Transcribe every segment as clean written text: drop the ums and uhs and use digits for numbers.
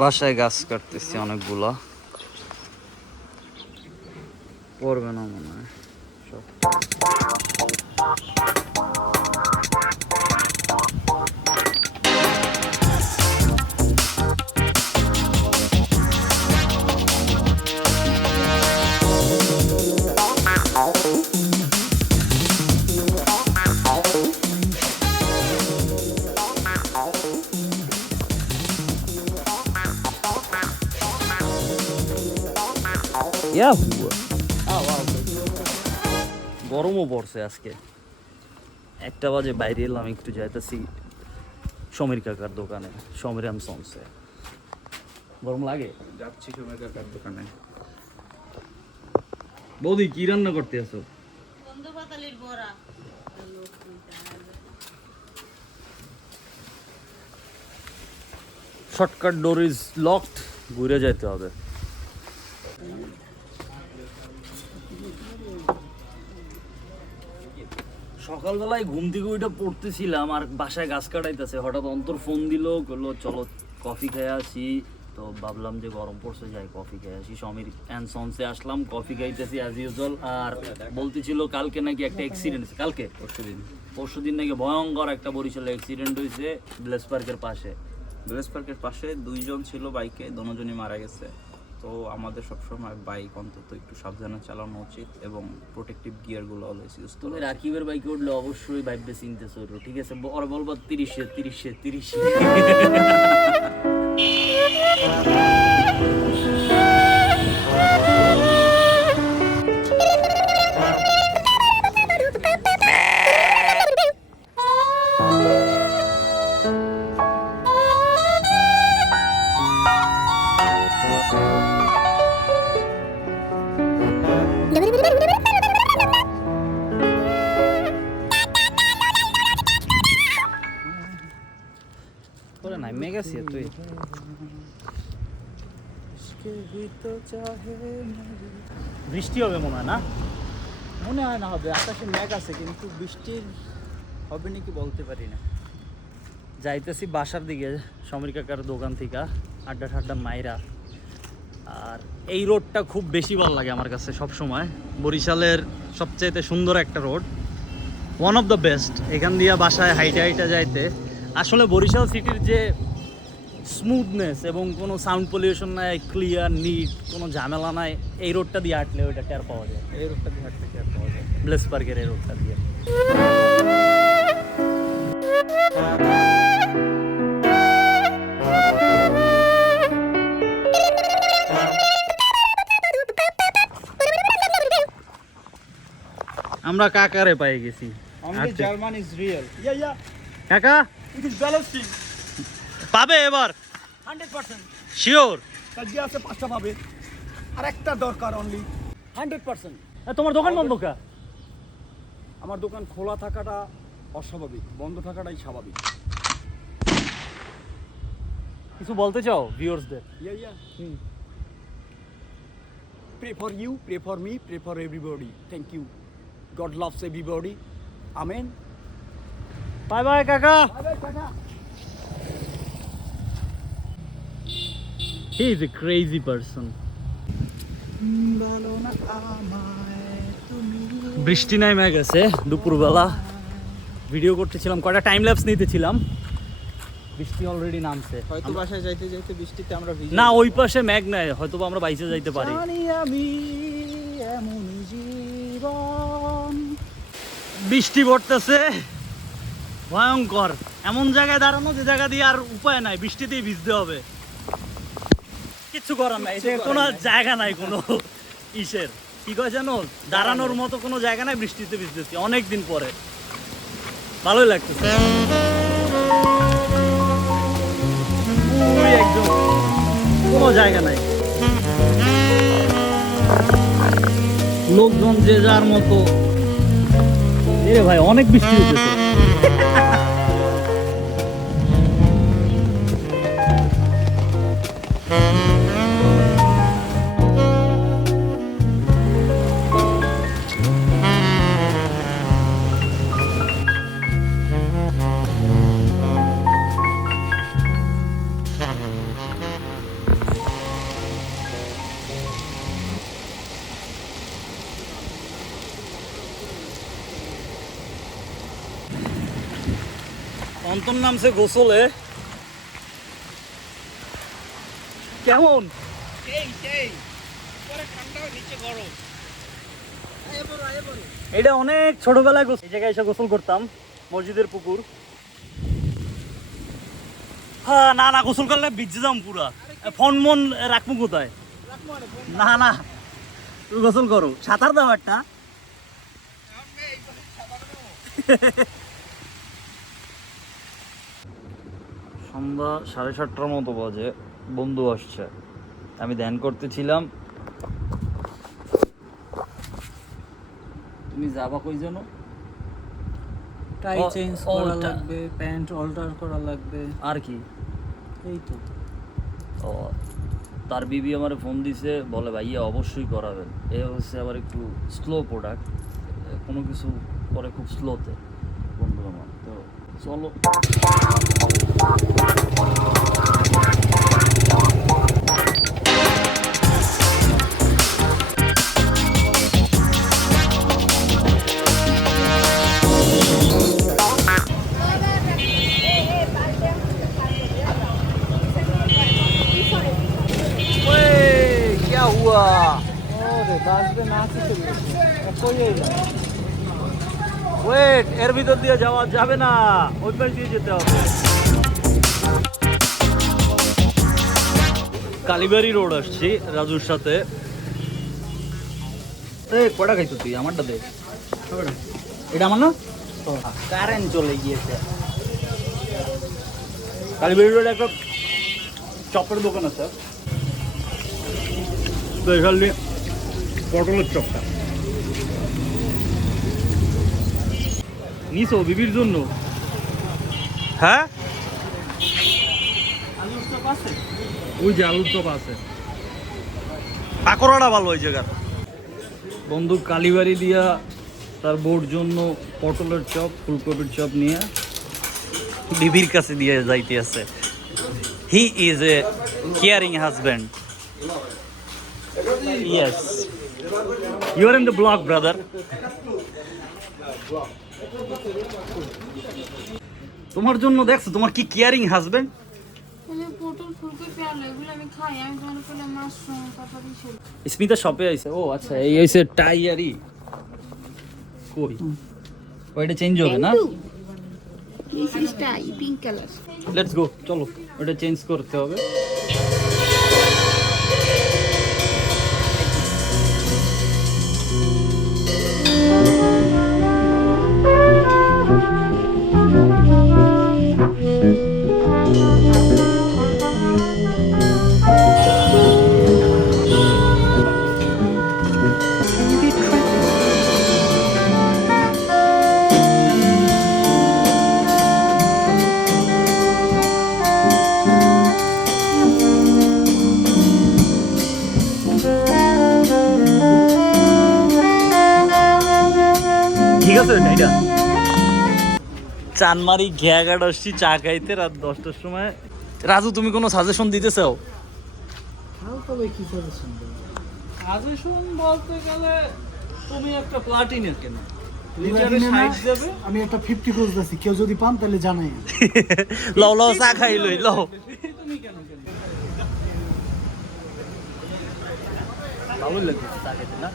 বাসায় গাছ কাটতেছি অনেকগুলা, পড়বে না মনে হয় সব। গরমও পড়ছে আজকে, 1টা বাজে বাইরে এলাম, একটু যাইতেছি সমীর কাকার দোকানে, সমীর অ্যান্ড সন্সে। গরম লাগে, যাচ্ছি সমীর কাকার দোকানে। বৌদি কি রান্না করতে আছো? শর্টকাট ডোর ইজ লকড, ঘুরে যেতে হবে। সকালবেলায় ঘুম থেকে ওইটা পড়তেছিলাম আর বাসায় গাছ কাটাইতেছে, হঠাৎ অন্তর ফোন দিল, বললো চলো কফি খেয়ে আসি। তো ভাবলাম যে গরম পড়ছে, যাই কফি খেয়ে আসি। সমীর অ্যান্ড সন্সে আসলাম, কফি খাইতেছি অ্যাজ ইউজুয়াল। আর বলতেছিল কালকে নাকি একটা অ্যাক্সিডেন্ট, কালকে পরশুদিন নাকি ভয়ঙ্কর একটা বরিশালে অ্যাক্সিডেন্ট হয়েছে ব্লেস পার্কের পাশে। ব্লেস পার্কের পাশে 2 জন ছিল বাইকে, দুজনই মারা গেছে। তো আমাদের সবসময় বাইক অন্তত একটু সাবধানে চালানো উচিত এবং প্রোটেক্টিভ গিয়ারগুলো অলওয়েজ ইউজ করতে হবে। রাকিবের বাইকে উঠলে অবশ্যই ভাইবে চিনতে চলবে, ঠিক আছে? ওরা বলবো 30-30। নামে গেছি তুই, বৃষ্টি হবে মনে হয় না? মনে হয় না হবে, আকাশে মেঘ আছে কিন্তু বৃষ্টির হবে নাকি বলতে পারি না। যাইতেছি বাসার দিকে সমীর কাকার দোকান থেকে, আড্ডা ঠাড্ডা মাইরা। আর এই রোডটা খুব বেশি ভালো লাগে আমার কাছে সব সময়, বরিশালের সবচাইতে সুন্দর একটা road, one of the best. এখান দিয়ে বাসায় হাইটা হাইটা যাইতে, আসলে বরিশাল সিটির যে স্মুথনেস এবং কোনো সাউন্ড পলিউশন নাই, ক্লিয়ার নিট, কোনো ঝামেলা নাই, এই রোডটা দিয়ে হাঁটলে ওইটা টের পাওয়া যায়। এই রোডটা দিয়ে হাঁটতে টের পাওয়া যায়, ব্লেস পার্কের এই রোডটা দিয়ে। আমরা কাকারে পাই গেছি। only German is real. Yeah, কাকা it is balancing পাবে এবার 100%. শিওর? কাজে আছে 5টা পাবে, আর একটা দরকার অনলি 100%। তোমার দোকান বন্ধ কা? আমার দোকান খোলা থাকাটা অস্বাভাবিক, বন্ধ থাকাটাই স্বাভাবিক। কিছু বলতে চাও ভিউয়ার্সদের? Yeah. Pray for you, pray for me, pray for everybody. Thank you. God loves everybody. Amen. Bye bye কাকা। Bye bye, Tata. He is a crazy person. বৃষ্টি নেমে গেছে দুপুরবেলা, ভিডিও করতেছিলাম, কয়টা টাইম ল্যাপস নিতেছিলাম, বৃষ্টি অলরেডি নামছে। হয়তো বাসায় যাইতে যাইতে বৃষ্টিতে আমরা ভিজে না, ওই পাশে মেঘ নাই, হয়তো আমরা বাইচে যাইতে পারি। জানি আমি এমনই জীবন। বৃষ্টি পড়তেছে ভয়ঙ্কর, এমন জায়গায় দাঁড়ানো যে জায়গা দিয়ে আর উপায় নাই, বৃষ্টিতেই ভিজতে হবে, কিচ্ছু করার নাই। কোনো জায়গা নাই, কোনো ইসের কি কয় জানো, দাঁড়ানোর মতো কোনো জায়গা নাই, বৃষ্টিতে ভিজতেছি অনেকদিন পরে, ভালোই লাগতেছে। একদম কোনো জায়গা নাই, লোকজন যে যার মতো। এ ভাই অনেক বৃষ্টি হতেছে। শান্তন নামছে গোসলে। কেমন? এটা অনেক ছোটবেলায় এই জায়গায় এসে গোসল করতাম, মসজিদের পুকুর। হ্যাঁ, না না, গোসল করলে ভিজে যাম পুরা। ফোন মন রাখবো কোথায়? না না, তুই গোসল করো, সাঁতার দাও একটা। সন্ধ্যা 7:30টার মতো বাজে, বন্ধু আসছে, আমি ধ্যান করতেছিলাম। তুমি যাবা কই জানো? টাই ও, চেঞ্জ ও, করা টা- লাগবে, প্যান্ট অল্টার করা লাগবে, আর কি? এই তো। ও, তার বিবি আমার ফোন দিছে, বলে ভাইয়া অবশ্যই করাবেন। এ হচ্ছে আবার একটু স্লো প্রোডাক্ট, কোনো কিছু করে খুব স্লোতে বন্ধু আমার। তো চলো। क्या हुआ? ওরে বাসবে না কি চলে কই এই যা ওয়েট, এর ভিতর দিয়ে যাওয়া যাবে না, ওই পাশ দিয়ে যেতে হবে। কালীবাড়ি রোড আসছি রাজুর সাথে। কটা খাইতো তুই? আমারটা দে। এটা আমার না, কারেন্ট চলে গিয়েছে। কালীবাড়ি রোডে একটা চপের দোকান আছে, স্পেশালি পটলের চপটা নিছো বিবির জন্য। হ্যাঁ, আলুর চপ আছে? ওই যে আলুর চপ আছে, পাকোড়াটা ভালো ওই জায়গার। বন্ধু কালীবাড়ি দিয়া তার বউর জন্য পটলের চপ ফুলকপির চপ নিয়ে বিবির কাছে দিয়ে যাইতে আছে। He is a caring husband. Yes, you are in the blog brother. তোমার জন্য দেখছো, তোমার কি কেয়ারিং হাজব্যান্ড। তাহলে পটল ফুলকপি আলু এগুলো আমি খাই, আমি মনে করলাম মাশরুম তারপর ইসে স্মিতা শপে আইছে। ও আচ্ছা, এই হইছে টাইয়ারি। কই ওইটা চেঞ্জ হবে না? This is tie pink colour. Let's go, চলো ওটা চেঞ্জ করতে হবে। ঠিক আছে এটা। চানমারি ঘেয়াঘাট আসছি চা খাইতে রাত 10টার সময়। রাজু, তুমি কোনো সাজেশন দিতে চাও? হালকা ভাই কি সাজেশন দেব? সাজেশন বলতে গেলে তুমি একটা প্লাটিনের কেন, লিটারে 60 দেবে। আমি একটা 50 খুঁজতেছি, কেউ যদি পান তাহলে জানাই। লও লও, চা খাই লই লও। তুমি কেন কেন ভালোই লাগছে চা খেতে না?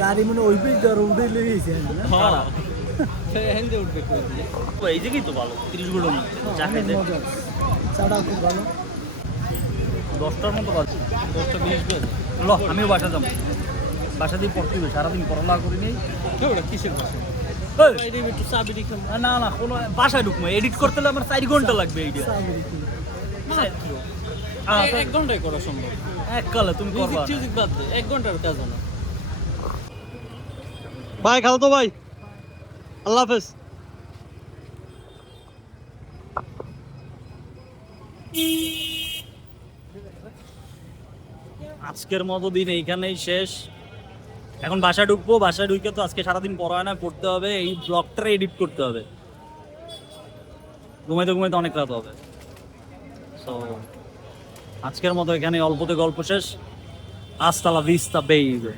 গাড়ি মানে ওই পেজ ধর উঠে লেগেছে না, হেন্দে উঠবে কই দিয়ে? ও, এই জায়গায় তো ভালো 30 গুলো চা খাইতে। মজা। চাটা খুব ভালো। 10টার মতো বাজে। 10:20 বাজে। ল, আমিও বাসা যাবো। বাসা দিয়ে পড়তে হবে, সারাদিন পড়ালেখা করি নেই। কেউ ওটা কিসের বসে? বাইরে একটু চাবি রেখে না না, কোনো বাসায় ঢুকবো, এডিট করতে হলে আমার 4 ঘন্টা লাগবে। এইটা না, 1 ঘন্টায় করা সম্ভব। এক কালে তুমি মিউজিক করবা। টিউজিক বাদ দে, 1 ঘন্টার কাজ না। ভাই খাও তো ভাই, আল্লাহ হাফেজ। আজকের মতো দিন এইখানেই শেষ। এখন বাসা ঢুকবো, বাসায় ঢুকে তো আজকে সারাদিন পড়া হয় না, পড়তে হবে, এই ব্লগটা এডিট করতে হবে। ঘুমাইতে ঘুমাইতে অনেক রাত হবে। সো আজকের মতো এখানে অল্পতে গল্প শেষ। আস্তা লা ভিস্তা বেবি।